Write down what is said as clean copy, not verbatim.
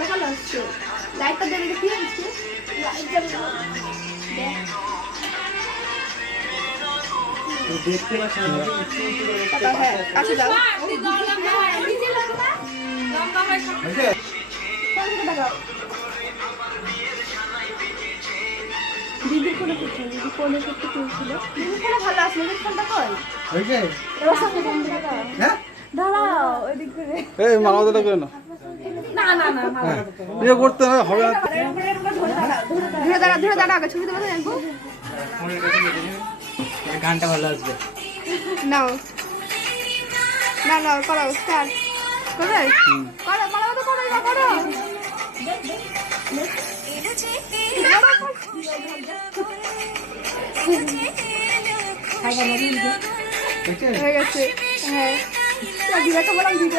কালো কালো আসছে লাইটটা দেবে কি হচ্ছে দেখতে পাচ্ছি হ্যাঁ কাছে যাও দিদির ফোনে করছিল দিদি ফোনে করতে তুলছিল দিদির ফোনে ভালো আসলো দিদির ফোনটা কই হয়েছে হ্যাঁ দাঁড়াও ওইদিক করে এই মালামালাটা করে না ইয়ে করতে হবে না ধরে দাঁড়া আগে ছবি তুলে দেখবো গানটা ভালো আসবে নাও না না করো স্টার্ট করবে করো মালা তো করো এবার করো হয়ে গেছে হ্যাঁ দিদাকে বললাম ভিডিও